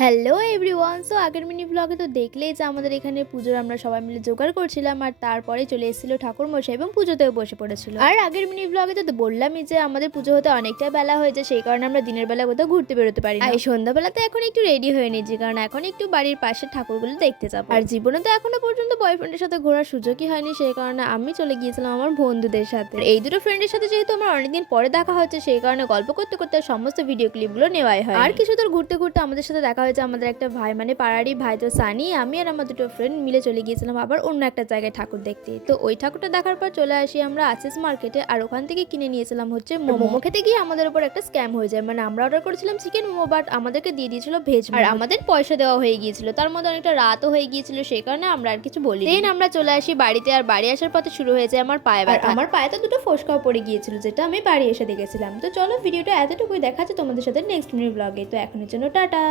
Hello everyone. So আগের mini ব্লগে তো দেখলেই যে আমাদের এখানে পুজোর আমরা সবাই মিলে জোগাড় করছিলাম, আর তারপরে চলে এসেছিল ঠাকুরমশাই এবং পুজোতেও বসে পড়েছিল। আর আগের মিনি ব্লগে তো বললামই যে আমাদের পুজো হতে অনেকটা বেলা হয়ে যায়, সেই কারণে আমরা দিনের বেলা কোথাও ঘুরতে বেরোতে পারি না। এই সন্ধ্যাবেলাতে এখন একটু রেডি হয়ে নিয়েছি, কারণ এখন একটু বাড়ির পাশের ঠাকুরগুলো দেখতে যাবো। আর জীবনে তো এখনো পর্যন্ত বয়ফ্রেন্ডের সাথে ঘোরার সুযোগই হয়নি, সেই কারণে আমি চলে গিয়েছিলাম আমার বন্ধুদের সাথে। আর এই দুটো ফ্রেন্ডের সাথে যেহেতু আমার অনেকদিন পরে দেখা হচ্ছে, সেই কারণে গল্প করতে করতে সমস্ত ভিডিও ক্লিপগুলো নেওয়াই হয়। আর কিছু দূর ঘুরতে ঘুরতে আমাদের সাথে দেখা হয়েছে আমাদের একটা ভাই, মানে পাড়ারই ভাই। তো সানি, আমি আর আমার দুটো ফ্রেন্ড মিলে চলে গিয়েছিলাম আবার অন্য একটা জায়গায় ঠাকুর দেখতে। তো ওই ঠাকুরটা দেখার পর চলে আসি আমরা আচিস মার্কেটে, আর ওখান থেকে কিনে নিয়েছিলাম হচ্ছে মোমো। খেতে গিয়ে আমাদের উপর একটা স্ক্যাম হয়ে যায়, মানে আমরা অর্ডার করেছিলাম চিকেন মোমো, বাট আমাদেরকে দিয়ে দিয়েছিল ভেজ। আর আমাদের পয়সা দেওয়া হয়ে গিয়েছিল, তার মধ্যে অনেকটা রাতও হয়ে গিয়েছিল, সেই কারণে আমরা আর কিছু বলি। দেন আমরা চলে আসি বাড়িতে, আর বাড়ি আসার পথে শুরু হয়েছে আমার পায়ে ব্যথা। আমার পায়ে তো দুটো ফোসকাও পড়ে গিয়েছিল, যেটা আমি বাড়ি এসে দেখেছিলাম। তো চলো ভিডিওটা এতটুকুই, দেখা যাচ্ছে তোমাদের সাথে নেক্সট মিনি ব্লগে। তো এখনের জন্য টাটা।